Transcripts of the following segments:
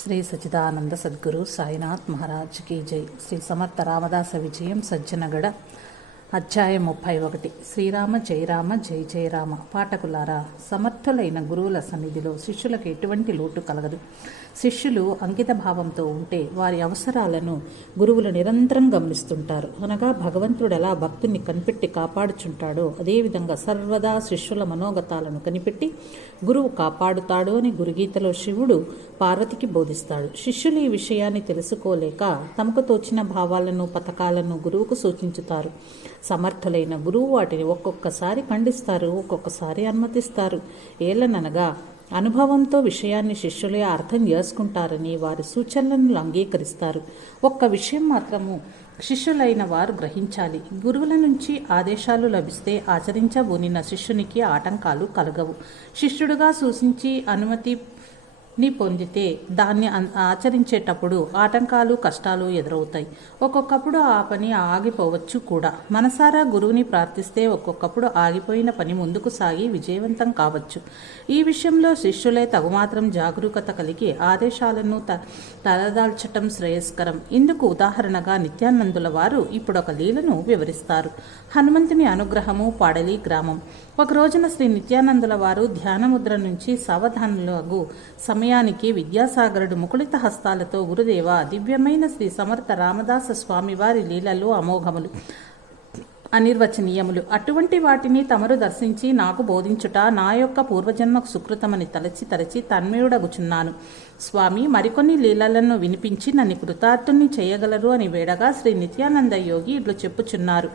Shri Sachidananda Sadhguru Sainath Maharaj key జై. శ్రీ సమర్థ రామదాస విజయం సజ్జనగడ. అధ్యాయం 31. శ్రీరామ జయరామ జై జయరామ. పాఠకులారా, సమర్థులైన గురువుల సన్నిధిలో శిష్యులకు ఎటువంటి లోటు కలగదు. శిష్యులు అంకిత భావంతో ఉంటే వారి అవసరాలను గురువులు నిరంతరం గమనిస్తుంటారు. అనగా భగవంతుడు ఎలా భక్తుని కనిపెట్టి కాపాడుచుంటాడో అదేవిధంగా సర్వదా శిష్యుల మనోగతాలను కనిపెట్టి గురువు కాపాడుతాడు అని గురుగీతలో శివుడు పార్వతికి బోధిస్తాడు. శిష్యులు ఈ విషయాన్ని తెలుసుకోలేక తమకు తోచిన భావాలను పథకాలను గురువుకు సూచించుతారు. సమర్థులైన గురువు వాటిని ఒక్కొక్కసారి ఖండిస్తారు, ఒక్కొక్కసారి అనుమతిస్తారు. ఏలననగా అనుభవంతో విషయాన్ని శిష్యులే అర్థం చేసుకుంటారని వారి సూచనలను అంగీకరిస్తారు. ఒక్క విషయం మాత్రము శిష్యులైన వారు గ్రహించాలి. గురువుల నుంచి ఆదేశాలు లభిస్తే ఆచరించబోనిన శిష్యునికి ఆటంకాలు కలగవు. శిష్యుడుగా సూచించి అనుమతిని పొందితే దాన్ని ఆచరించేటప్పుడు ఆటంకాలు కష్టాలు ఎదురవుతాయి. ఒక్కొక్కప్పుడు ఆ పని ఆగిపోవచ్చు కూడా. మనసారా గురువుని ప్రార్థిస్తే ఒక్కొక్కప్పుడు ఆగిపోయిన పని ముందుకు సాగి విజయవంతం కావచ్చు. ఈ విషయంలో శిష్యులే తగుమాత్రం జాగరూకత కలిగి ఆదేశాలను తలదాల్చటం శ్రేయస్కరం. ఇందుకు ఉదాహరణగా నిత్యానందుల వారు ఇప్పుడొక లీలను వివరిస్తారు. హనుమంతుని అనుగ్రహము. పాడలి గ్రామం. ఒక రోజున శ్రీ నిత్యానందుల వారు ధ్యానముద్ర నుంచి సావధానులకు సమయానికి విద్యాసాగరుడు ముకుళిత హస్తాలతో గురుదేవ, దివ్యమైన శ్రీ సమర్థ రామదాస స్వామి వారి లీలలు అమోఘములు, అనిర్వచనీయములు. అటువంటి వాటిని తమరు దర్శించి నాకు బోధించుట నా యొక్క పూర్వజన్మకు సుకృతమని తలచి తన్మయుడగుచున్నాను. స్వామి, మరికొన్ని లీలలను వినిపించి నన్ను కృతార్థుని చేయగలరు అని వేడగా శ్రీ నిత్యానంద యోగి ఇట్లు చెప్పుచున్నారు.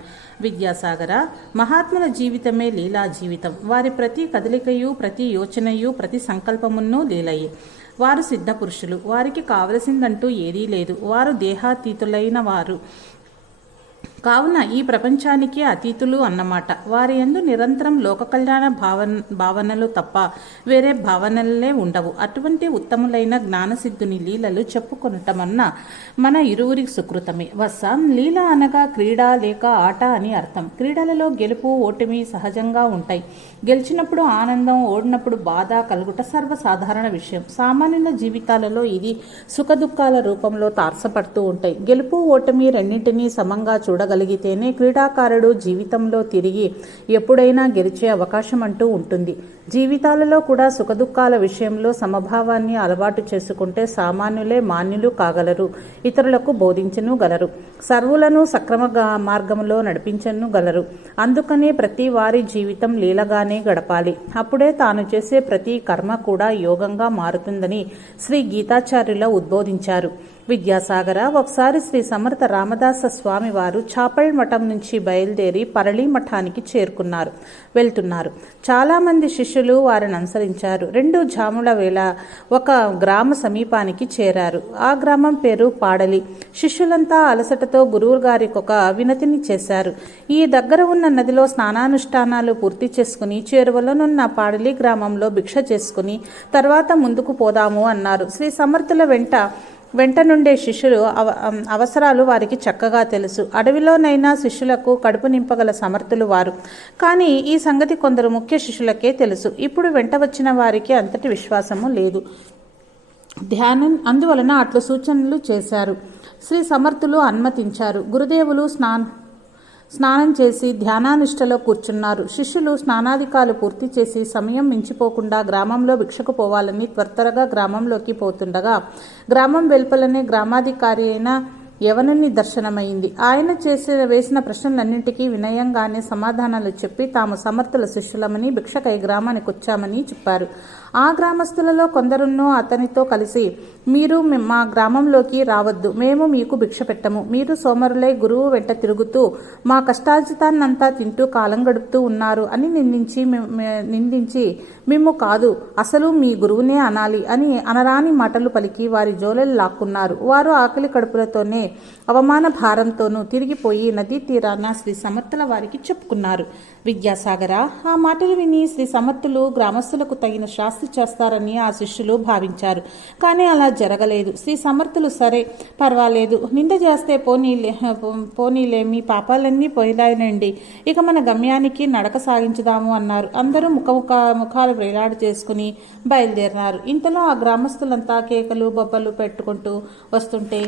విద్యాసాగర, మహాత్ముల జీవితమే లీలా జీవితం. వారి ప్రతి కదలికయు, ప్రతి యోచనయు, ప్రతి సంకల్పమును లీలయే. వారు సిద్ధ పురుషులు. వారికి కావలసిందంటూ ఏదీ లేదు. వారు దేహాతీతులైన వారు కావున ఈ ప్రపంచానికి అతీతులు అన్నమాట. వారి యందు నిరంతరం లోక కళ్యాణ భావనలు తప్ప వేరే భావనలే ఉండవు. అటువంటి ఉత్తములైన జ్ఞానసిద్ధుని లీలలు చెప్పుకొనటమన్న మన ఇరువురి సుకృతమే. వత్స, లీల అనగా క్రీడ లేక ఆట అని అర్థం. క్రీడలలో గెలుపు ఓటమి సహజంగా ఉంటాయి. గెలిచినప్పుడు ఆనందం, ఓడినప్పుడు బాధ కలుగుట సర్వసాధారణ విషయం. సామాన్యుల జీవితాలలో ఇది సుఖదుఖాల రూపంలో తారసపడుతూ ఉంటాయి. గెలుపు ఓటమి రెండింటినీ సమంగా చూడగలిగితేనే క్రీడాకారుడు జీవితంలో తిరిగి ఎప్పుడైనా గెలిచే అవకాశం అంటూ ఉంటుంది. జీవితాలలో కూడా సుఖదుఖాల విషయంలో సమభావాన్ని అలవాటు చేసుకుంటే సామాన్యులే మాన్యులు కాగలరు, ఇతరులకు బోధించను గలరు, సర్వులను సక్రమ మార్గంలో నడిపించను గలరు. అందుకనే ప్రతి వారి జీవితం లీలగానే గడపాలి. అప్పుడే తాను చేసే ప్రతి కర్మ కూడా యోగంగా మారుతుందని శ్రీ గీతాచార్యుల ఉద్బోధించారు. విద్యాసాగర, ఒకసారి శ్రీ సమర్థ రామదాస స్వామి వారు చాపల్ మఠం నుంచి బయలుదేరి పరళీ మఠానికి వెళ్తున్నారు. చాలామంది శిష్యులు వారిని అనుసరించారు. 2 జాముల వేళ ఒక గ్రామ సమీపానికి చేరారు. ఆ గ్రామం పేరు పాడలి. శిష్యులంతా అలసటతో గురువు గారికి ఒక వినతిని చేశారు. ఈ దగ్గర ఉన్న నదిలో స్నానానుష్ఠానాలు పూర్తి చేసుకుని చేరువలోనున్న పాడలి గ్రామంలో భిక్ష చేసుకుని తర్వాత ముందుకు పోదాము అన్నారు. శ్రీ సమర్థుల వెంట నుండే శిష్యులు అవసరాలు వారికి చక్కగా తెలుసు. అడవిలోనైనా శిష్యులకు కడుపు నింపగల సమర్థులు వారు. కానీ ఈ సంగతి కొందరు ముఖ్య శిష్యులకే తెలుసు. ఇప్పుడు వెంట వచ్చిన వారికి అంతటి విశ్వాసము లేదు. ధ్యానం అందువలన అట్లు సూచనలు చేశారు. శ్రీ సమర్థులు అనుమతించారు. గురుదేవులు స్నానం చేసి ధ్యానానిష్టలో కూర్చున్నారు. శిష్యులు స్నానాధికాలు పూర్తి చేసి సమయం మించిపోకుండా గ్రామంలో భిక్షకు పోవాలని త్వరగా గ్రామంలోకి పోతుండగా గ్రామం వెలుపలనే గ్రామాధికారి అయిన యవనుని దర్శనమైంది. ఆయన వేసిన ప్రశ్నలన్నింటికీ వినయంగానే సమాధానాలు చెప్పి తాము సమర్థుల శిష్యులమని భిక్షకై గ్రామానికి వచ్చామని చెప్పారు. ఆ గ్రామస్తులలో కొందరున్నో అతనితో కలిసి, మీరు మా గ్రామంలోకి రావద్దు, మేము మీకు భిక్ష పెట్టము, మీరు సోమరులై గురువు వెంట తిరుగుతూ మా కష్టార్జితాన్నంతా తింటూ కాలం గడుపుతూ ఉన్నారు అని నిందించి మేము కాదు, అసలు మీ గురువునే అనాలి అని అనరాని మాటలు పలికి వారి జోలెలు లాక్కున్నారు. వారు ఆకలి కడుపులతోనే అవమాన భారంతోనూ తిరిగిపోయి నదీ తీరాన శ్రీ సమర్థుల వారికి చెప్పుకున్నారు. విద్యాసాగర ఆ మాటలు విని శ్రీ సమర్థులు గ్రామస్తులకు తగిన శాస్తి చేస్తారని ఆ శిష్యులు భావించారు. కానీ అలా జరగలేదు. శ్రీ సమర్థులు సరే పర్వాలేదు, నింద చేస్తే పోనీలే, మీ పాపాలన్నీ పోయిలాయనండి, ఇక మన గమ్యానికి నడక సాగించుదాము అన్నారు. అందరూ ముఖాలు వేలాడు చేసుకుని బయలుదేరినారు. ఇంతలో ఆ గ్రామస్తులంతా కేకలు బొబ్బలు పెట్టుకుంటూ వస్తుంటే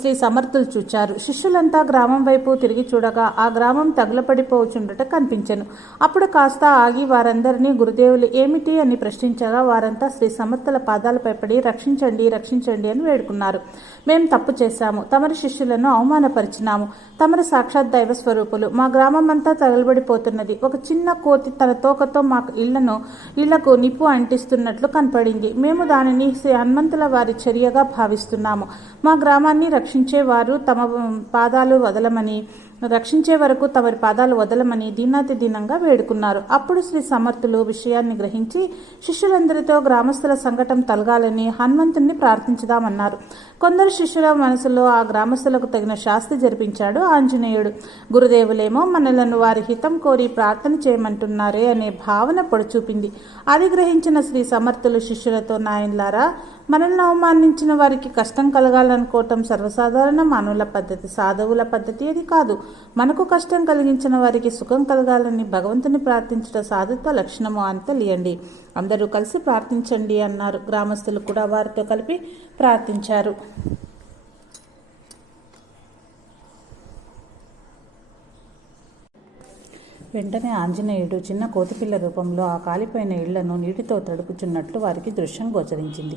శ్రీ సమర్థులు చూచారు. శిష్యులంతా గ్రామం వైపు తిరిగి చూడగా ఆ గ్రామం తగులపడిపోచుండట కనిపించెను. అప్పుడు కాస్త ఆగి వారందరినీ గురుదేవులు ఏమిటి అని ప్రశ్నించగా వారంతా శ్రీ సమర్థుల పాదాలపై పడి రక్షించండి రక్షించండి అని వేడుకున్నారు. మేం తప్పు చేశాము, తమరి శిష్యులను అవమానపరిచినాము, తమరు సాక్షాత్ దైవ స్వరూపులు, మా గ్రామం అంతా తగలబడిపోతున్నది. ఒక చిన్న కోతి తన తోకతో మా ఇళ్లకు నిప్పు అంటిస్తున్నట్లు కనపడింది. మేము దానిని శ్రీ హనుమంతుల వారి చర్యగా భావిస్తున్నాము. మా గ్రామాన్ని రక్షించే వరకు తమరి పాదాలు వదలమని దీనాతి దీనంగా వేడుకున్నారు. అప్పుడు శ్రీ సమర్థులు విషయాన్ని గ్రహించి శిష్యులందరితో గ్రామస్తుల సంకటం తొలగాలని హనుమంతుణ్ణి ప్రార్థించుదామన్నారు. కొందరు శిష్యుల మనసులో ఆ గ్రామస్తులకు తగిన శాస్తి జరిపించాడు ఆంజనేయుడు. గురుదేవులేమో మనలను వారి హితం కోరి ప్రార్థన చేయమంటున్నారే అనే భావన పొడిచూపింది. అది గ్రహించిన శ్రీ సమర్థులు శిష్యులతో, నాయన్లారా, మనల్ని అవమానించిన వారికి కష్టం కలగాలనుకోవటం సర్వసాధారణ మానవుల పద్ధతి, సాధువుల పద్ధతి అది కాదు. మనకు కష్టం కలిగించిన వారికి సుఖం కలగాలని భగవంతుని ప్రార్థించడం సాధుత్వ లక్షణము అని తెలియండి. అందరూ కలిసి ప్రార్థించండి అన్నారు. గ్రామస్తులు కూడా వారితో కలిపి ప్రార్థించారు. వెంటనే ఆంజనేయుడు చిన్న కోతిపిల్ల రూపంలో ఆ కాలిపోయిన ఇళ్లను నీటితో తడుపుచున్నట్లు వారికి దృశ్యం గోచరించింది.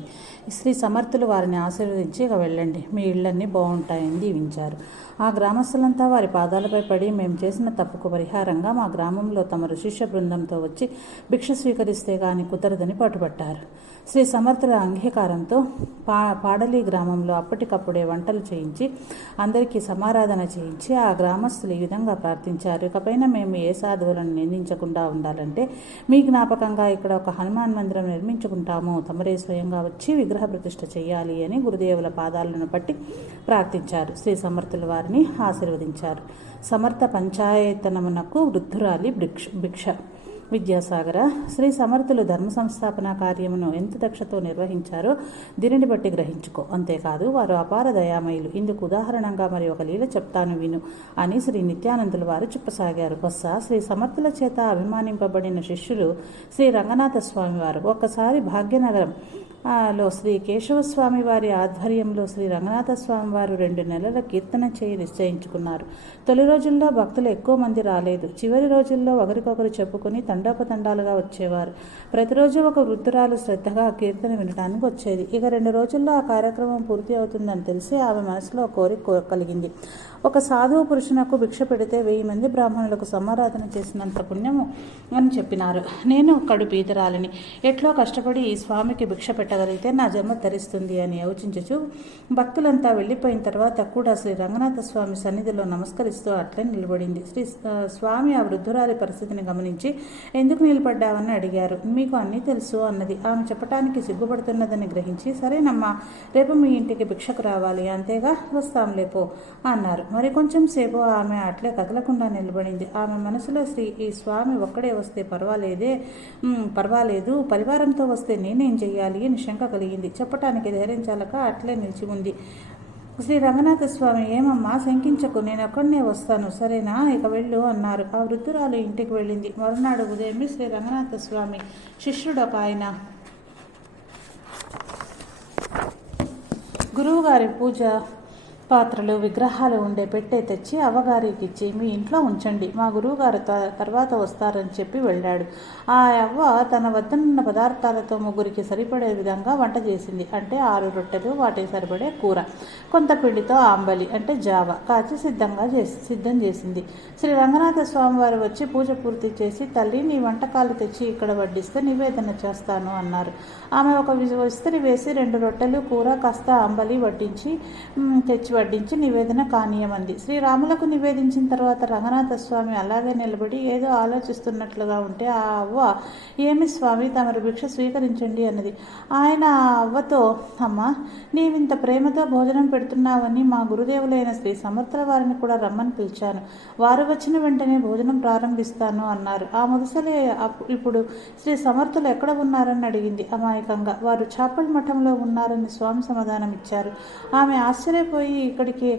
శ్రీ సమర్థులు వారిని ఆశీర్వదించి, ఇక వెళ్ళండి, మీ ఇళ్లన్నీ బాగుంటాయని దీవించారు. ఆ గ్రామస్తులంతా వారి పాదాలపై పడి, మేము చేసిన తప్పుకు పరిహారంగా మా గ్రామంలో తమ శిష్య బృందంతో వచ్చి భిక్ష స్వీకరిస్తే గాని కుదరదని పట్టుబట్టారు. శ్రీ సమర్థుల అంగీకారంతో పాడలి గ్రామంలో అప్పటికప్పుడే వంటలు చేయించి అందరికీ సమారాధన చేయించి ఆ గ్రామస్తులు ఈ విధంగా ప్రార్థించారు. ఇకపైన మేము ఏ సాధువులను నిందించకుండా ఉండాలంటే మీ జ్ఞాపకంగా ఇక్కడ ఒక హనుమాన్ మందిరం నిర్మించుకుంటాము, తమరే స్వయంగా వచ్చి విగ్రహ ప్రతిష్ఠ చేయాలి అని గురుదేవుల పాదాలను పట్టి ప్రార్థించారు. శ్రీ సమర్థుల వారిని ఆశీర్వదించారు. సమర్థ పంచాయతనమునకు వృద్ధురాలి భిక్ష. విద్యాసాగర, శ్రీ సమర్థులు ధర్మ సంస్థాపన కార్యమును ఎంత దక్షతో నిర్వహించారో దీనిని బట్టి గ్రహించుకో. అంతేకాదు వారు అపార దయామయులు. ఇందుకు ఉదాహరణంగా మరి ఒక లీల చెప్తాను విను అని శ్రీ నిత్యానందుల వారు చెప్పసాగారు. బహుశా శ్రీ సమర్థుల చేత అభిమానింపబడిన శిష్యులు శ్రీ రంగనాథ స్వామి వారు ఒక్కసారి భాగ్యనగరం లో శ్రీ కేశవస్వామి వారి ఆధ్వర్యంలో శ్రీ రంగనాథ స్వామి వారు 2 నెలల కీర్తన చేయి నిశ్చయించుకున్నారు. తొలి రోజుల్లో భక్తులు ఎక్కువ మంది రాలేదు. చివరి రోజుల్లో ఒకరికొకరు చెప్పుకుని తండోపతండాలుగా వచ్చేవారు. ప్రతిరోజు ఒక వృద్ధురాలు శ్రద్ధగా కీర్తన వినడానికి వచ్చేది. ఇక 2 రోజుల్లో ఆ కార్యక్రమం పూర్తి అవుతుందని తెలిసి ఆమె మనసులో కోరిక కలిగింది. ఒక సాధువు పురుషునకు భిక్ష పెడితే 1000 మంది బ్రాహ్మణులకు సమారాధన చేసినంత పుణ్యము అని చెప్పినారు. నేను కడు బీదరాలిని, ఎట్లో కష్టపడి ఈ స్వామికి భిక్ష పెట్టగలిగితే నా జన్మ ధరిస్తుంది అని యోచించుచు భక్తులంతా వెళ్ళిపోయిన తర్వాత కూడా శ్రీ రంగనాథ స్వామి సన్నిధిలో నమస్కరిస్తూ అట్లే నిలబడింది. స్వామి ఆ వృద్ధురాలి పరిస్థితిని గమనించి, ఎందుకు నిలబడ్డావని అడిగారు. మీకు అన్నీ తెలుసు అన్నది. ఆమె చెప్పడానికి సిగ్గుపడుతున్నదని గ్రహించి, సరేనమ్మా, రేపు మీ ఇంటికి భిక్షకు రావాలి, అంతేగా, వస్తాంలేపో అన్నారు. మరి కొంచెం సేపు ఆమె అట్లే కదలకుండా నిలబడింది. ఆమె మనసులో ఈ స్వామి ఒక్కడే వస్తే పర్వాలేదు, పరివారంతో వస్తే నేనేం చెయ్యాలి అని శంక కలిగింది. చెప్పటానికి ధైర్యం చాలక అట్లే నిలిచి ఉంది. శ్రీ రంగనాథ స్వామి, ఏమమ్మా శంకించకు, నేను ఒక్కడనే వస్తాను, సరేనా, ఇక వెళ్ళు అన్నారు. ఆ వృద్ధురాలు ఇంటికి వెళ్ళింది. మరునాడు ఉదయం శ్రీ రంగనాథ స్వామి శిష్యుడు ఒక ఆయన గురువుగారి పూజ పాత్రలు విగ్రహాలు ఉండే పెట్టే తెచ్చి అవ్వగారికి ఇచ్చి, మీ ఇంట్లో ఉంచండి, మా గురువుగారు తర్వాత వస్తారని చెప్పి వెళ్ళాడు. ఆ అవ్వ తన వద్దనున్న పదార్థాలతో 3కి సరిపడే విధంగా వంట చేసింది. అంటే 6 రొట్టెలు, వాటికి సరిపడే కూర, కొంత పిండితో ఆంబలి అంటే జావ కాచి సిద్ధం చేసింది. శ్రీ రంగనాథ స్వామి వారు వచ్చి పూజ పూర్తి చేసి, తల్లి, నీ వంటకాలు తెచ్చి ఇక్కడ వడ్డిస్తే నివేదన చేస్తాను అన్నారు. ఆమె ఒక విస్తరి వేసి 2 రొట్టెలు, కూర, కాస్త ఆంబలి వడ్డించి తెచ్చి వడ్డించి నివేదన కానీయమంది. శ్రీరాములకు నివేదించిన తర్వాత రంగనాథ స్వామి అలాగే నిలబడి ఏదో ఆలోచిస్తున్నట్లుగా ఉంటే ఆ అవ్వ, ఏమి స్వామి, తమరు భిక్ష స్వీకరించండి అన్నది. ఆయన ఆ అవ్వతో, అమ్మ, నీవింత ప్రేమతో భోజనం పెడుతున్నావని మా గురుదేవులైన శ్రీ సమర్థుల వారిని కూడా రమ్మని పిలిచాను. వారు వచ్చిన వెంటనే భోజనం ప్రారంభిస్తాను అన్నారు. ఆ ముదుసలి ఇప్పుడు శ్రీ సమర్థులు ఎక్కడ ఉన్నారని అడిగింది అమాయకంగా. వారు చాపల్ మఠంలో ఉన్నారని స్వామి సమాధానం ఇచ్చారు. ఆమె ఆశ్చర్యపోయి ఇక్కడికి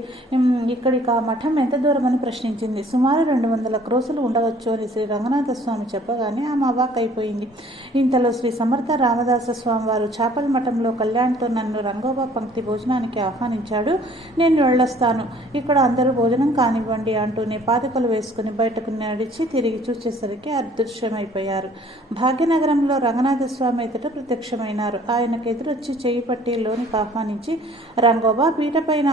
ఆ మఠం ఎంత దూరం అని ప్రశ్నించింది. సుమారు 200 క్రోసులు ఉండవచ్చు అని శ్రీ రంగనాథ స్వామి చెప్పగానే ఆమె అవాక్కైపోయింది. ఇంతలో శ్రీ సమర్థ రామదాస స్వామి వారు చాపల్ మఠంలో కళ్యాణ్తో నన్ను రంగోబా పంక్తి భోజనానికి ఆహ్వానించాడు. నేను వెళ్ళొస్తాను, ఇక్కడ అందరూ భోజనం కానివ్వండి అంటూనే పాదుకలు వేసుకుని బయటకు నడిచి తిరిగి చూసేసరికి అదృశ్యమైపోయారు. భాగ్యనగరంలో రంగనాథ స్వామి ఎదుట ప్రత్యక్షమైనారు. ఆయనకు ఎదురొచ్చి చేయి పట్టి లోనికి ఆహ్వానించి రంగోబా పీటపైన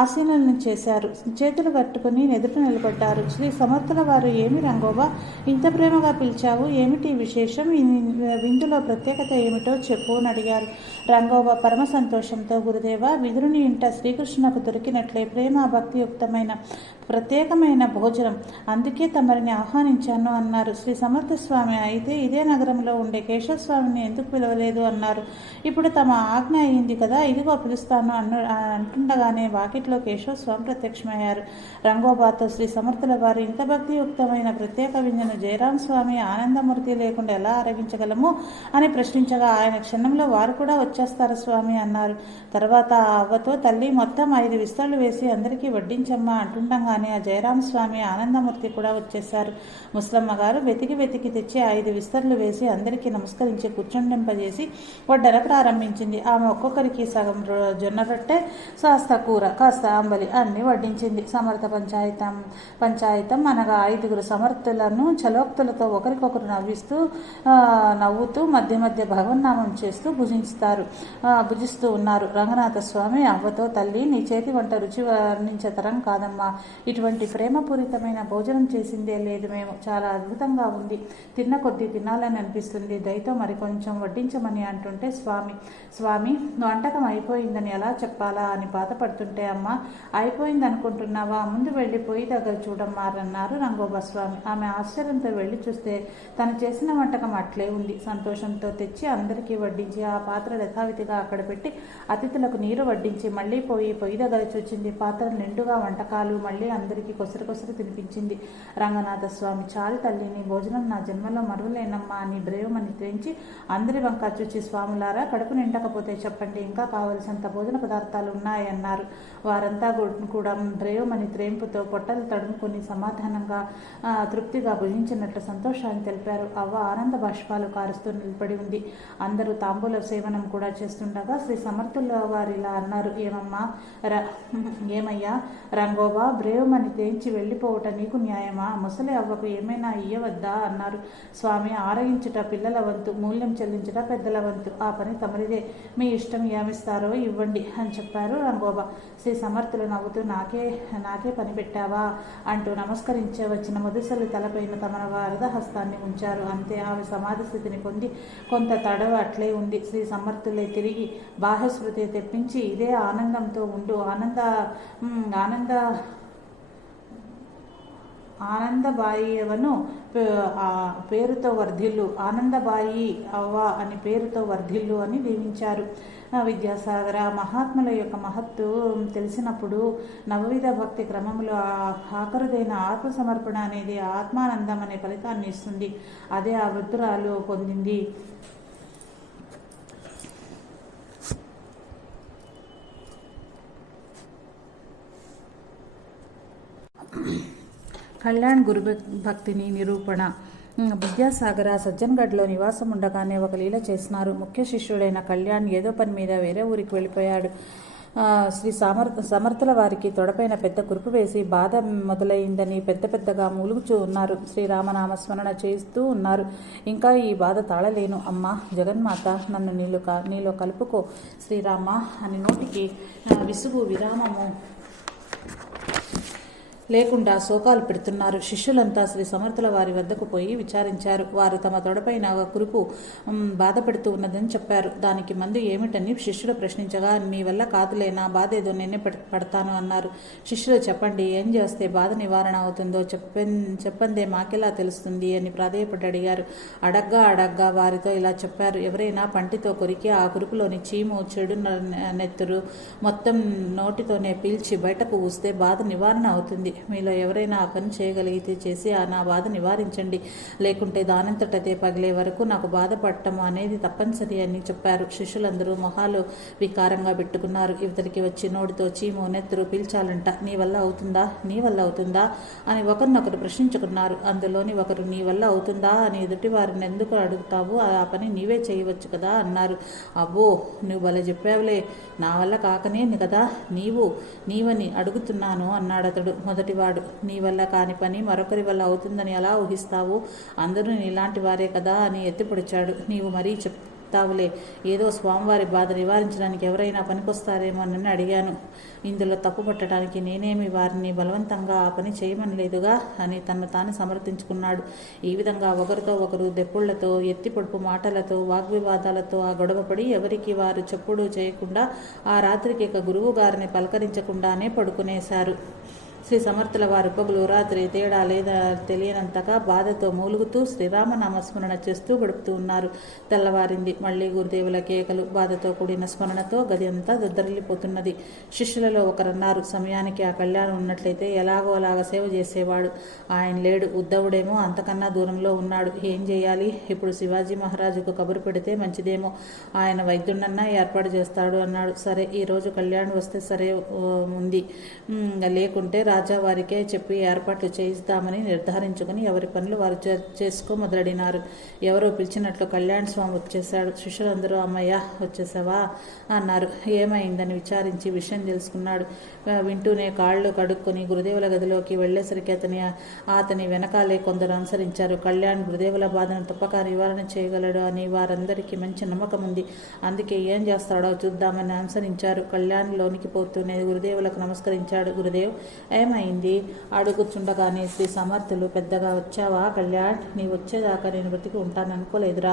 ఆసీనులను చేశారు. చేతులు కట్టుకుని ఎదుట నిలబడ్డారు. శ్రీ సమర్థుల వారు, ఏమి రంగోబా, ఇంత ప్రేమగా పిలిచావు, ఏమిటి విశేషం, విందులో ప్రత్యేకత ఏమిటో చెప్పు అని అడిగారు. రంగోబా పరమ సంతోషంతో, గురుదేవ, విదురుని ఇంట శ్రీకృష్ణునకు దొరికినట్లే ప్రేమ భక్తియుక్తమైన ప్రత్యేకమైన భోజనం, అందుకే తమరిని ఆహ్వానించాను అన్నారు. శ్రీ సమర్థ స్వామి, అయితే ఇదే నగరంలో ఉండే కేశవస్వామిని ఎందుకు పిలవలేదు అన్నారు. ఇప్పుడు తమ ఆజ్ఞ అయింది కదా, ఇదిగో పిలుస్తాను అంటుండగానే వాకిట్లో కేశవస్వామి ప్రత్యక్షమయ్యారు. రంగోబాతో, శ్రీ సమర్థుల వారు, ఇంత భక్తియుక్తమైన ప్రత్యేక విందును జయరాం స్వామి ఆనందమూర్తి లేకుండా ఎలా ఆరగించగలము అని ప్రశ్నించగా, ఆయన క్షణంలో వారు కూడా వచ్చేస్తారు స్వామి అన్నారు. తర్వాత ఆ అవ్వతో, తల్లి, మొత్తం 5 విస్తళ్ళు వేసి అందరికీ వడ్డించమ్మా అంటుండగానే ఆ జయరామస్వామి ఆనందమూర్తి కూడా వచ్చేశారు. ముసలమ్మ గారు వెతికి తెచ్చి 5 విస్తర్లు వేసి అందరికీ నమస్కరించి కూర్చుండింపజేసి వడ్డన ప్రారంభించింది. ఆమె ఒక్కొక్కరికి సగం జొన్న రొట్టె, కాస్త కూర, కాస్త అంబలి అన్ని వడ్డించింది. సమర్థ పంచాయతం అనగా 5గురు సమర్థులను చలోక్తులతో ఒకరికొకరు నవ్వుతూ మధ్య మధ్య భగవన్నామం చేస్తూ భుజిస్తూ ఉన్నారు. రంగనాథ స్వామి అవ్వతో, తల్లి, నీ చేతి వంట రుచి వర్ణించే తరం కాదమ్మా, ఇటువంటి ప్రేమపూరితమైన భోజనం చేసిందే లేదు మేము, చాలా అద్భుతంగా ఉంది, తిన్న కొద్దీ తినాలని అనిపిస్తుంది, దయతో మరికొంచెం వడ్డించమని అంటుంటే స్వామి వంటకం అయిపోయిందని ఎలా చెప్పాలా అని బాధపడుతుంటే, అమ్మ, అయిపోయింది అనుకుంటున్నావా, ముందు వెళ్ళి పొయ్యి దగ్గర చూడమ్మారన్నారు రంగోబా స్వామి. ఆమె ఆశ్చర్యంతో వెళ్ళి చూస్తే తను చేసిన వంటకం అట్లే ఉంది. సంతోషంతో తెచ్చి అందరికీ వడ్డించి ఆ పాత్ర యథావిధిగా అక్కడ పెట్టి అతిథులకు నీరు వడ్డించి మళ్ళీ పొయ్యి దగ్గర చూచింది. పాత్ర నిండుగా వంటకాలు మళ్ళీ అందరికీ కొసరు తినిపించింది. రంగనాథ స్వామి, చాలు తల్లి, నీ భోజనం నా జన్మలో మరువలేనమ్మా అని బ్రేవమని త్రేంచి అందరి వంక చూచి, స్వాములారా, కడుపు నిండకపోతే చెప్పండి, ఇంకా కావలసినంత భోజన పదార్థాలు ఉన్నాయన్నారు. వారంతా కూడా బ్రేవమని త్రేంపుతో పొట్టలు తడుముకొని సమాధానంగా తృప్తిగా భుజించినట్లు సంతోషాన్ని తెలిపారు. అవ్వ ఆనంద బాష్పాలు కారుస్తూ నిలబడి ఉంది. అందరూ తాంబూల సేవనం కూడా చేస్తుండగా శ్రీ సమర్థుల వారు ఇలా అన్నారు. ఏమయ్యా రంగోబా, బ్రేవమని తేంచి వెళ్ళిపోవట నీకు న్యాయమా? ముసలి అవ్వకు ఏమైనా ఇయ్యవద్దా అన్నారు. స్వామి, ఆరగించుట పిల్లల వంతు, మూల్యం చెల్లించుట పెద్దల వంతు, ఆ పని తమరిదే, మీ ఇష్టం ఏమిస్తారో ఇవ్వండి అని చెప్పారు రంగోబా. శ్రీ సమర్థులు నవ్వుతూ, నాకే పని పెట్టావా అంటూ నమస్కరించే వచ్చిన ముదుసలి తలపైన తమ వరద హస్తాన్ని ఉంచారు. అంతే, ఆమె సమాధి స్థితిని పొంది కొంత తడవ అట్లే ఉంది. శ్రీ సమర్థులే తిరిగి బాహ్యస్మృతి తెప్పించి, ఇదే ఆనందంతో ఉండు, ఆనందబాయివను పేరుతో వర్ధిల్లు, ఆనందబాయి అవ్వ అని పేరుతో వర్ధిల్లు అని దీవించారు. విద్యాసాగర, మహాత్ముల యొక్క మహత్తు తెలిసినప్పుడు నవవిధ భక్తి క్రమంలో ఆఖరుదైన ఆత్మసమర్పణ అనేది ఆత్మానందం అనే ఫలితాన్ని ఇస్తుంది. అదే ఆ వృద్ధురాలు పొందింది. కళ్యాణ్ గురు భక్తిని నిరూపణ. విద్యాసాగర సజ్జన్గఢ్లో నివాసం ఉండగానే ఒక లీల చేసినారు. ముఖ్య శిష్యుడైన కళ్యాణ్ ఏదో పని మీద వేరే ఊరికి వెళ్ళిపోయాడు. శ్రీ సమర్థుల వారికి తొడపైన పెద్ద కురుపు వేసి బాధ మొదలైందని పెద్దగా మూలుగుచూ ఉన్నారు. శ్రీరామనామస్మరణ చేస్తూ ఉన్నారు. ఇంకా ఈ బాధ తాళలేను, అమ్మా జగన్మాత, నన్ను నీలో కలుపుకో శ్రీరామ అని నోటికి విసుగు విరామము లేకుండా శోకాలు పెడుతున్నారు. శిష్యులంతా శ్రీ సమర్థుల వారి వద్దకు పోయి విచారించారు. వారు తమ తొడపైన కురుపు బాధ పెడుతూ ఉన్నదని చెప్పారు. దానికి మందు ఏమిటని శిష్యులు ప్రశ్నించగా, మీ వల్ల కాదులే, నా బాధ ఏదో నేనే పడతాను అన్నారు. శిష్యులు, చెప్పండి, ఏం చేస్తే బాధ నివారణ అవుతుందో చెప్పందే మాకెలా తెలుస్తుంది అని ప్రాధేయపడి అడిగారు. అడగ్గా వారితో ఇలా చెప్పారు. ఎవరైనా పంటితో కొరికి ఆ కురుపులోని చీము, చెడు నెత్తురు మొత్తం నోటితోనే పీల్చి బయటకు ఊస్తే బాధ నివారణ అవుతుంది. మీలో ఎవరైనా ఆ పని చేయగలిగితే చేసి నా బాధ నివారించండి, లేకుంటే దానంతటదే పగిలే వరకు నాకు బాధపడటం అనేది తప్పనిసరి అని చెప్పారు. శిష్యులందరూ మొహాలు వికారంగా పెట్టుకున్నారు. ఇవతలికి వచ్చి నోటితో చీము, నెత్తురు పీల్చాలంట. నీ వల్ల అవుతుందా అని ఒకరినొకరు ప్రశ్నించుకున్నారు. అందులోని ఒకరు, నీ వల్ల అవుతుందా అని ఎదుటి వారిని ఎందుకు అడుగుతావు, ఆ పని నీవే చేయవచ్చు కదా అన్నారు. అబ్బో, నువ్వు భలే చెప్పావులే, నా వల్ల కాకనే కదా నీవని అడుగుతున్నాను అన్నాడతడు. మొదటివాడు, నీ వల్ల కాని పని మరొకరి వల్ల అవుతుందని ఎలా ఊహిస్తావు? అందరూ నీలాంటి వారే కదా అని ఎత్తిపొడిచాడు. నీవు మరీ చెప్తావులే, ఏదో స్వామివారి బాధ నివారించడానికి ఎవరైనా పనికొస్తారేమోనని అడిగాను. ఇందులో తప్పు పట్టడానికి నేనేమి వారిని బలవంతంగా ఆ పని చేయమనలేదుగా అని తను తాను సమర్థించుకున్నాడు. ఈ విధంగా ఒకరితో ఒకరు దెప్పుళ్లతో, ఎత్తిపొడుపు మాటలతో, వాగ్వివాదాలతో ఆ గొడవపడి ఎవరికి వారు చెప్పుడు చేయకుండా ఆ రాత్రికి గురువు గారిని పలకరించకుండానే పడుకునేశారు. శ్రీ సమర్థుల వారు పగులు రాత్రి తేడా లేదా తెలియనంతగా బాధతో మూలుగుతూ శ్రీరామనామస్మరణ చేస్తూ గడుపుతూ ఉన్నారు. తెల్లవారింది. మళ్లీ గురుదేవుల కేకలు, బాధతో కూడిన స్మరణతో గది అంతా దద్దరిల్లిపోతున్నది. శిష్యులలో ఒకరన్నారు, సమయానికి ఆ కళ్యాణం ఉన్నట్లయితే ఎలాగో అలాగ సేవ చేసేవాడు. ఆయన లేడు. ఉద్ధవుడేమో అంతకన్నా దూరంలో ఉన్నాడు. ఏం చేయాలి? ఇప్పుడు శివాజీ మహారాజుకు కబురు పెడితే మంచిదేమో, ఆయన వైద్యున్నన్నా ఏర్పాటు చేస్తాడు అన్నాడు. సరే, ఈరోజు కళ్యాణం వస్తే సరే ఉంది, లేకుంటే రాజా వారికే చెప్పి ఏర్పాట్లు చేయిస్తామని నిర్ధారించుకుని ఎవరి పనులు వారు చేసుకో మొదలడినారు. ఎవరో పిలిచినట్లు కళ్యాణ స్వామి వచ్చేశాడు. శిష్యులందరూ, అమ్మయ్య వచ్చేసావా అన్నారు. ఏమైందని విచారించి విషయం తెలుసుకున్నాడు. వింటూనే కాళ్ళు కడుక్కొని గురుదేవుల గదిలోకి వెళ్లేసరికి అతని వెనకాలే కొందరు అనుసరించారు. కళ్యాణ్ గురుదేవుల బాధను తప్పక నివారణ చేయగలడు అని వారందరికీ మంచి నమ్మకం ఉంది. అందుకే ఏం చేస్తాడో చూద్దామని అనుసరించారు. కళ్యాణ్ లోనికి పోతూనే గురుదేవులకు నమస్కరించాడు. గురుదేవ్, ఏమైంది అడుగుచుండగానే శ్రీ సమర్థులు, పెద్దగా వచ్చావా కళ్యాణ్? నీ వచ్చేదాకా నేను బ్రతికి ఉంటాననుకోలేదురా.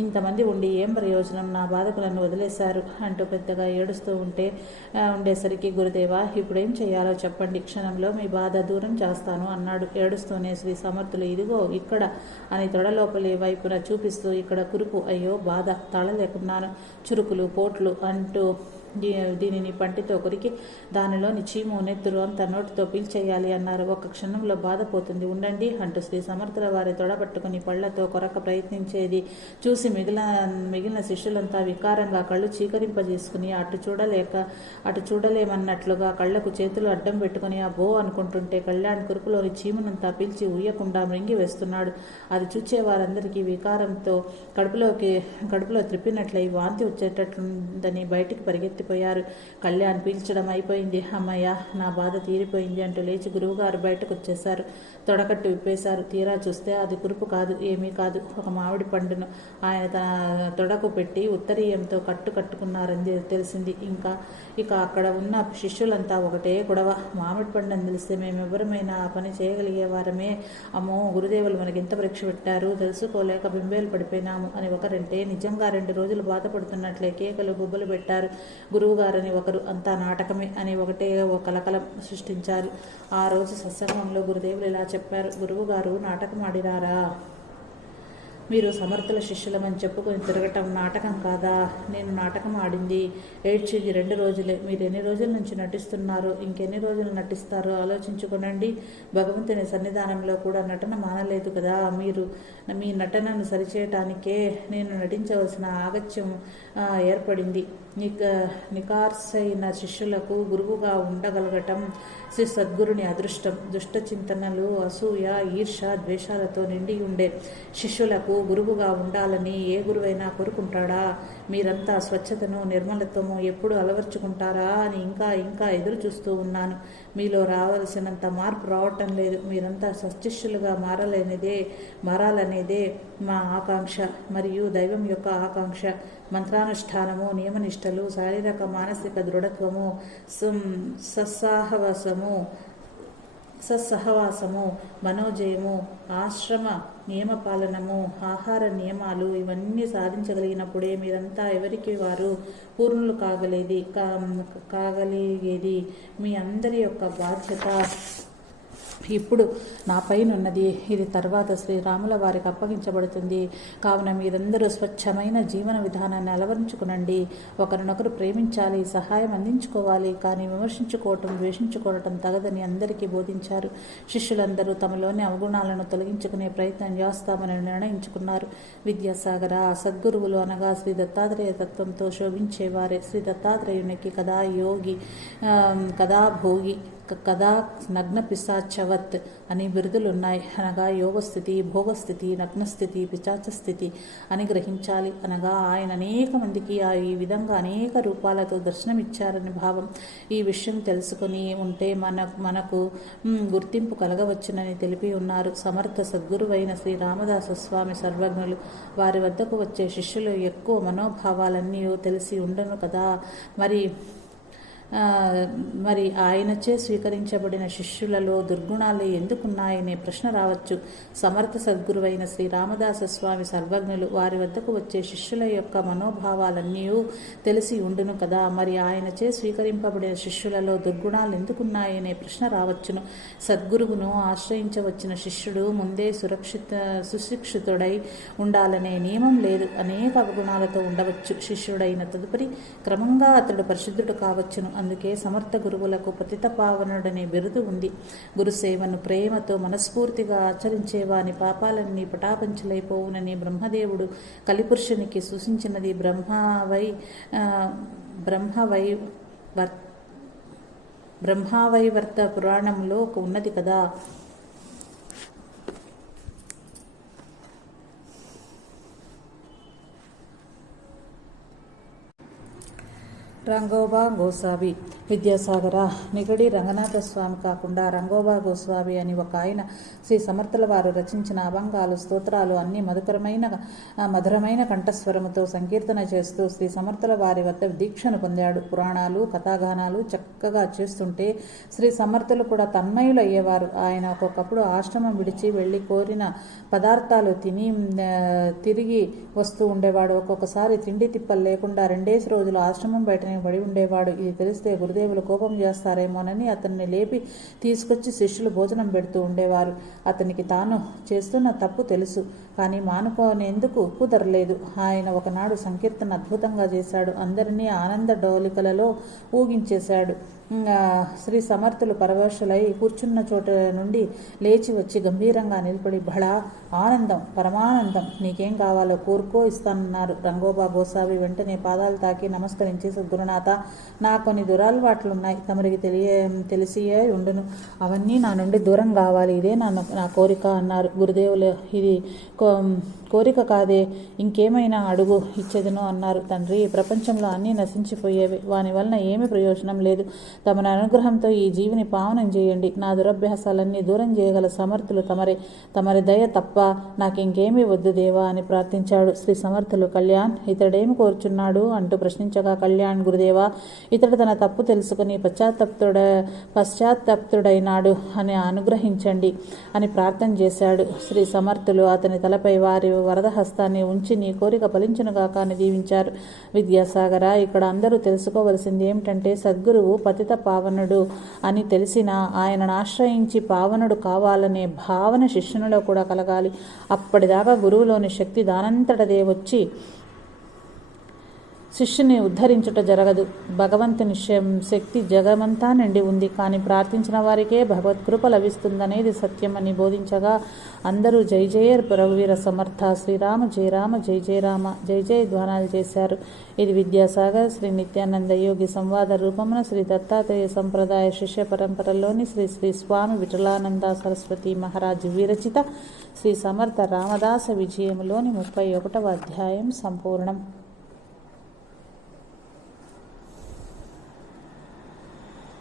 ఇంతమంది ఉండి ఏం ప్రయోజనం? నా బాధకు నన్ను వదిలేశారు అంటూ పెద్దగా ఏడుస్తూ ఉండేసరికి, గురుదేవా, ఇప్పుడేం చేయాలో చెప్పండి, క్షణంలో మీ బాధ దూరం చేస్తాను అన్నాడు. ఏడుస్తూనే శ్రీ సమర్థులు, ఇదిగో ఇక్కడ అని తొడలోపలి వైపున చూపిస్తూ, ఇక్కడ కురుపు, అయ్యో బాధ, తాళలేకున్నాను, చురుకులు, పోట్లు అంటూ దీనిని పంటితో కొరికి దానిలోని చీము, నెత్తురు అంతా నోటితో పీల్చేయాలి అన్నారు. ఒక క్షణంలో బాధపోతుంది, ఉండండి అంటూ శ్రీ సమర్థుల వారి తొడపట్టుకుని పళ్లతో కొరక ప్రయత్నించేది చూసి మిగిలిన శిష్యులంతా వికారంగా కళ్ళు చీకరింపజేసుకుని అటు చూడలేమన్నట్లుగా కళ్లకు చేతులు అడ్డం పెట్టుకుని అబ్బో అనుకుంటుంటే కళ్యాణ్ కురుపులోని చీమునంతా పీల్చి ఉయ్యకుండా మృంగి వేస్తున్నాడు. అది చూచే వారందరికీ వికారంతో కడుపులో త్రిప్పినట్లయి వాంతి వచ్చేటట్లుందని బయటికి పరిగెత్తిపోయారు. కళ్యాణ్ పీల్చడం అయిపోయింది, అమ్మయ్య, నా బాధ తీరిపోయింది అంటూ లేచి గురువుగారు బయటకు వచ్చేశారు. తొడకట్టు విప్పేశారు. తీరా చూస్తే అది కురుపు కాదు, ఏమీ కాదు, ఒక మామిడి పండును ఆయన తన తొడకు పెట్టి ఉత్తరీయంతో కట్టుకున్నారని తెలిసింది. ఇక అక్కడ ఉన్న శిష్యులంతా ఒకటే గొడవ. మామిడి పండు అని తెలిస్తే మేమెవరమైనా ఆ పని చేయగలిగేవారమే. అమ్మో, గురుదేవులు మనకి ఎంత పరీక్ష పెట్టారు, తెలుసుకోలేక బింబేలు పడిపోయినాము అని ఒకరంటే, నిజంగా 2 రోజులు బాధపడుతున్నట్లే కేకలు గుబ్బలు పెట్టారు. గురువుగారని ఒకరు, అంతా నాటకమే అని ఒకటే కలకలం సృష్టించారు. ఆ రోజు సత్సంగంలో గురుదేవులు ఇలా చెప్పారు. గురువుగారు నాటకం ఆడినారా? మీరు సమర్థుల శిష్యులమని చెప్పుకొని తిరగటం నాటకం కాదా? నేను నాటకం ఆడింది, ఏడ్చింది 2 రోజులే. మీరు ఎన్ని రోజుల నుంచి నటిస్తున్నారో, ఇంకెన్ని రోజులు నటిస్తారో ఆలోచించుకోనండి. భగవంతుని సన్నిధానంలో కూడా నటన మానలేదు కదా. మీరు మీ నటనను సరిచేయటానికే నేను నటించవలసిన ఆగత్యం ఏర్పడింది. నికార్సైన శిష్యులకు గురువుగా ఉండగలగటం శ్రీ సద్గురుని అదృష్టం. దుష్ట చింతనలు, అసూయ, ఈర్ష, ద్వేషాలతో నిండి ఉండే శిష్యులకు గురువుగా ఉండాలని ఏ గురువైనా కోరుకుంటాడా? మీరంతా స్వచ్ఛతను, నిర్మలత్వము ఎప్పుడు అలవర్చుకుంటారా అని ఇంకా ఎదురు చూస్తూ ఉన్నాను. మీలో రావాల్సినంత మార్పు రావటం లేదు. మీరంతా సత్శిష్యులుగా మారాలనేదే మా ఆకాంక్ష మరియు దైవం యొక్క ఆకాంక్ష. మంత్రానుష్ఠానము, నియమనిష్టలు, శారీరక మానసిక దృఢత్వము, సత్సాహవసము, సహవాసము, మనోజయము, ఆశ్రమ నియమపాలనము, ఆహార నియమాలు ఇవన్నీ సాధించగలిగినప్పుడే మీరంతా ఎవరికి వారు పూర్ణులు కాగలిగేది. మీ అందరి యొక్క బాధ్యత ఇప్పుడు నా పైనున్నది. ఇది తర్వాత శ్రీరాముల వారికి అప్పగించబడుతుంది. కావున మీరందరూ స్వచ్ఛమైన జీవన విధానాన్ని అలవరించుకునండి. ఒకరినొకరు ప్రేమించాలి, సహాయం అందించుకోవాలి, కానీ విమర్శించుకోవటం, ద్వేషించుకోవటం తగదని అందరికీ బోధించారు. శిష్యులందరూ తమలోని అవగుణాలను తొలగించుకునే ప్రయత్నం చేస్తామని నిర్ణయించుకున్నారు. విద్యాసాగర సద్గురువులు అనగా శ్రీ దత్తాత్రేయ తత్వంతో శోభించేవారే. శ్రీ దత్తాత్రేయునికి కదా యోగి, కదా భోగి, కదా నగ్న పిశాచవత్ అని బిరుదులున్నాయి. అనగా యోగస్థితి, భోగస్థితి, నగ్నస్థితి, పిశాచస్థితి అని గ్రహించాలి. అనగా ఆయన అనేక మందికి ఈ విధంగా అనేక రూపాలతో దర్శనమిచ్చారని భావం. ఈ విషయం తెలుసుకుని ఉంటే మనకు గుర్తింపు కలగవచ్చునని తెలిపి ఉన్నారు. సమర్థ సద్గురువైన శ్రీ రామదాస స్వామి సర్వజ్ఞులు. వారి వద్దకు వచ్చే శిష్యులు ఎక్కువ మనోభావాలన్నీ తెలిసి ఉండను కదా. మరి ఆయనచే స్వీకరించబడిన శిష్యులలో దుర్గుణాలు ఎందుకున్నాయనే ప్రశ్న రావచ్చు. సమర్థ సద్గురువైన శ్రీ రామదాస స్వామి సర్వజ్ఞులు. వారి వద్దకు వచ్చే శిష్యుల యొక్క మనోభావాలన్నీ తెలిసి ఉండును కదా. మరి ఆయనచే స్వీకరింపబడిన శిష్యులలో దుర్గుణాలు ఎందుకున్నాయనే ప్రశ్న రావచ్చును. సద్గురువును ఆశ్రయించవచ్చిన శిష్యుడు ముందే సుశిక్షితుడై ఉండాలనే నియమం లేదు. అనేక అవగుణాలతో ఉండవచ్చు. శిష్యుడైన తదుపరి క్రమంగా అతడు పరిశుద్ధుడు కావచ్చును. అందుకే సమర్థ గురువులకు పతిత పావనుడనే బిరుదు ఉంది. గురుసేవను ప్రేమతో మనస్ఫూర్తిగా ఆచరించేవాని పాపాలన్నీ పటాపంచలైపోవునని బ్రహ్మదేవుడు కలిపురుషునికి సూచించినది బ్రహ్మావైవర్త పురాణంలో ఉన్నది కదా. రంగోబా గోసావి. విద్యాసాగర నిగడి రంగనాథ స్వామి కాకుండా రంగోబా గోస్వామి అని ఒక ఆయన శ్రీ సమర్థుల వారు రచించిన అభంగాలు, స్తోత్రాలు అన్ని మధురమైన కంఠస్వరముతో సంకీర్తన చేస్తూ శ్రీ సమర్థుల వారి వద్ద దీక్షను పొందాడు. పురాణాలు, కథాగానాలు చక్కగా చేస్తుంటే శ్రీ సమర్థులు కూడా తన్మయులు అయ్యేవారు. ఆయన ఒక్కొక్కప్పుడు ఆశ్రమం విడిచి వెళ్ళి కోరిన పదార్థాలు తిరిగి వస్తూ ఉండేవాడు. ఒక్కొక్కసారి తిండి తిప్పలు లేకుండా 2 రోజులు ఆశ్రమం బయటనే పడి ఉండేవాడు. ఇది తెలిస్తే గురుదేవులు కోపం చేస్తారేమోనని అతన్ని లేపి తీసుకొచ్చి శిష్యులు భోజనం పెడుతూ ఉండేవారు. అతనికి తాను చేస్తున్న తప్పు తెలుసు, కానీ మానుకోనేందుకు కుదరలేదు. ఆయన ఒకనాడు సంకీర్తన అద్భుతంగా చేశాడు. అందరినీ ఆనంద డోలికలలో ఊగించేశాడు. శ్రీ సమర్థులు పరవశులై కూర్చున్న చోట నుండి లేచి వచ్చి గంభీరంగా నిలబడి, బడా ఆనందం, పరమానందం, నీకేం కావాలో కోరుకో, ఇస్తానన్నారు. రంగోబా గోసావి వెంటనే పాదాలు తాకి నమస్కరించి, సద్గురునాథ, నా కొన్ని దురలవాట్లున్నాయి, తమరికి తెలిసియే ఉండును. అవన్నీ నా నుండి దూరం కావాలి, ఇదే నా కోరిక అన్నారు. గురుదేవులు, ఇది కోరిక కాదే, ఇంకేమైనా అడుగు, ఇచ్చేదను అన్నారు. తండ్రి, ప్రపంచంలో అన్నీ నశించిపోయేవి, వాని వలన ఏమీ ప్రయోజనం లేదు. తమ అనుగ్రహంతో ఈ జీవిని పావనం చేయండి. నా దురభ్యాసాలన్నీ దూరం చేయగల సమర్థులు తమరే. తమరి దయ తప్ప నాకింకేమీ వద్దు దేవా అని ప్రార్థించాడు. శ్రీ సమర్థులు, కళ్యాణ్, ఇతడేమి కోరుచున్నాడు అంటూ ప్రశ్నించగా, కళ్యాణ్, గురుదేవా, ఇతడు తన తప్పు తెలుసుకుని పశ్చాత్తప్తుడైనాడు అని అనుగ్రహించండి అని ప్రార్థన చేశాడు. శ్రీ సమర్థులు అతని తలపై వారి వరద హస్తాన్ని ఉంచి, నీ కోరిక ఫలించునుగాక అని దీవించారు. విద్యాసాగర, ఇక్కడ అందరూ తెలుసుకోవలసింది ఏమిటంటే, సద్గురువు పతిత పావనుడు అని తెలిసినా ఆయనను ఆశ్రయించి పావనుడు కావాలనే భావన శిష్యునిలో కూడా కలగాలి. అప్పటిదాకా గురువులోని శక్తి దానంతటదే వచ్చి శిష్యుని ఉద్ధరించుట జరగదు. భగవంతుని శక్తి జగమంతా నిండి ఉంది, కానీ ప్రార్థించిన వారికే భగవత్కృప లభిస్తుందనేది సత్యం అని బోధించగా అందరూ జై జయ రఘువీర సమర్థ, శ్రీరామ జయ రామ, జై జయ రామ, జై జయ ధ్వానాలు చేశారు. ఇది విద్యాసాగర్ శ్రీ నిత్యానంద యోగి సంవాద రూపమున శ్రీ దత్తాత్రేయ సంప్రదాయ శిష్య పరంపరలోని శ్రీ శ్రీ స్వామి విఠలానంద సరస్వతి మహారాజు విరచిత శ్రీ సమర్థ రామదాస విజయములోని 31వ అధ్యాయం సంపూర్ణం.